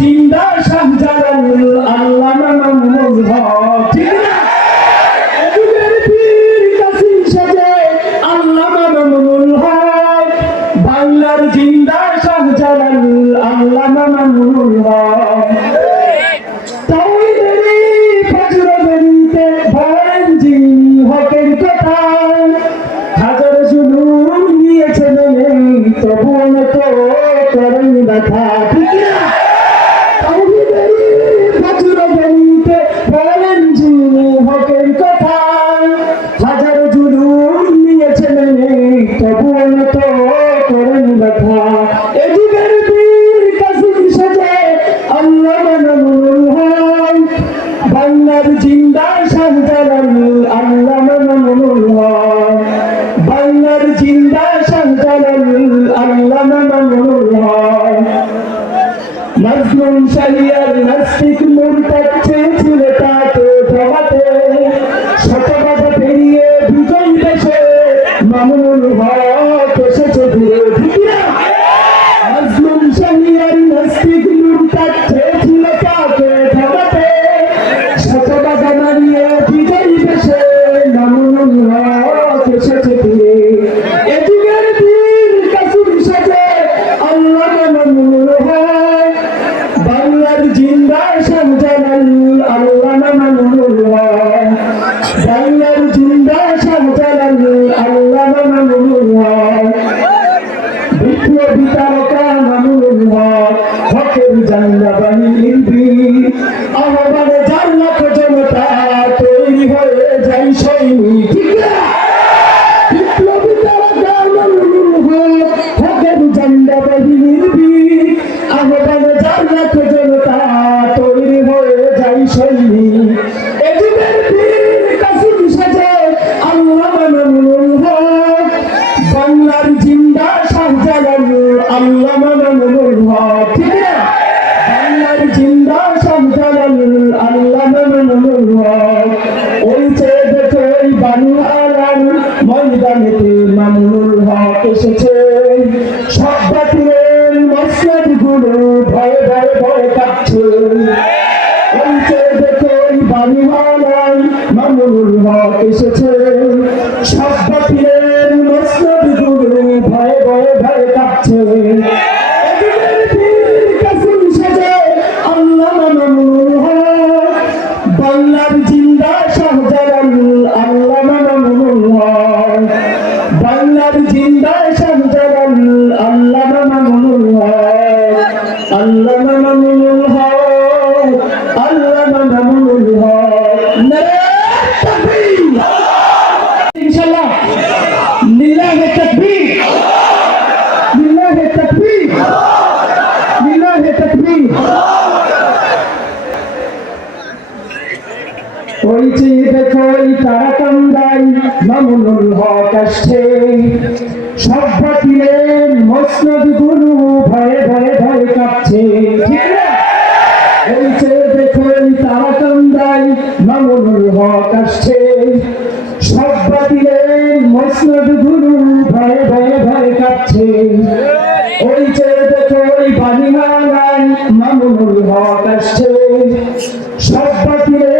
জিন্দা শাহজালাল আল্লামা মামুনুল হক ঠিক না এদিকের পীর কাসিম সাজে আল্লামা মামুনুল হক বাংলার জিন্দা শাহজালাল আল্লামা মামুনুল হক তাওহীদেরই ফজরগঞ্জে বলেন যিনি হকের কথা হাজার জুলুম নিয়েছেন তবুও তো করেন ব্যথা ঠিক না তাওহীদেরই ফজরগঞ্জে বলেন যিনি হকের কথা হাজার জুলুম নিয়েছেন তবুও তো করেন ব্যথা এদিকের পীর কাসিম সাজে আল্লামা মামুনুল হক বাংলার জিন্দা শাহজালাল আল্লামা মামুনুল হক বাংলার জিন্দা শাহজালাল আল্লামা মামুনুল হক মাজনুন শাহরিয়ার নাস্তিক মুরতাদ ছিল তাকে জমাতে শতবাদ পেরিয়ে বিজয় দেশে মামুনুল হক এসেছে ফিরে ঠিক না মাজনুন শাহরিয়ার নাস্তিক মুরতাদ ছিল তাকে জমাতে শতবাদ মারিয়ে বিজয় দেশে মামুনুল হক এসেছে ফিরে এদিকের পীর কাসিম সাজে আল্লামা মামুনুল হক বাংলার জিন্দা শাহজালাল আল্লামা মামুনুল হক বাংলার জিন্দা শাহজালাল আল্লামা মামুনুল হক বিপ্লবী তারকা মামুনুল হক হকের জান্না বাহিনীর বীর আহ্বানে যার লাখ জনতা তৈরি হয়ে যায় সৈনিক ঠিক না বিপ্লবী তারকা মামুনুল হক হকের জান্না বাহিনীর বীর আহ্বানে যার লাখ জনতা তৈরি হয়ে যায় সৈনিক এদিকের পীর কাসিম সাজে আল্লামা মামুনুল হক বাংলার জিন্দা শাহজালাল আল্লামা মামুনুল হক ঠিক না বাংলার জিন্দা শাহজালাল আল্লামা মামুনুল হক ওই যে দেখো ওই বাংলার ময়দানেতে মামুনুল হক এসেছে সব বাতিলের মসনদ গুলো ভয়ে ভয়ে ভয়ে কাঁপছে ওই যে দেখো ওই বাংলার মামুনুল হক এসেছে সব বাতিলের মসনদ গুলো ভয়ে ভয়ে ভয়ে কাঁপছে এদিকের পীর কাসিম সাজে আল্লামা মামুনুল হক বাংলার জিন্দা শাহজালাল আল্লামা মামুনুল হক বাংলার জিন্দা শাহজালাল আল্লামা মামুনুল হক আল্লামা মামুনুল হক আল্লামা মামুনুল হক নারে তাকবীর ইনশাআল্লাহ লিল্লাহি তাকবীর লিল্লাহি তাকবীর লিল্লাহি তাকবীর ওই যে দেখো ওই তারাকান্দাই মামুনুল হক আসছে সব বাতিলের মসনদ গুলো ভয়ে ভয়ে ভয়ে কাঁপছে ঠিক না ওই যে দেখো ওই তারাকান্দাই মামুনুল হক আসছে সব বাতিলের মসনদ গুলো ভয়ে ভয়ে ভয়ে কাঁপছে ওই যে দেখো ওই বাণীহারায় মামুনুল হক আসছে সব বাতিলের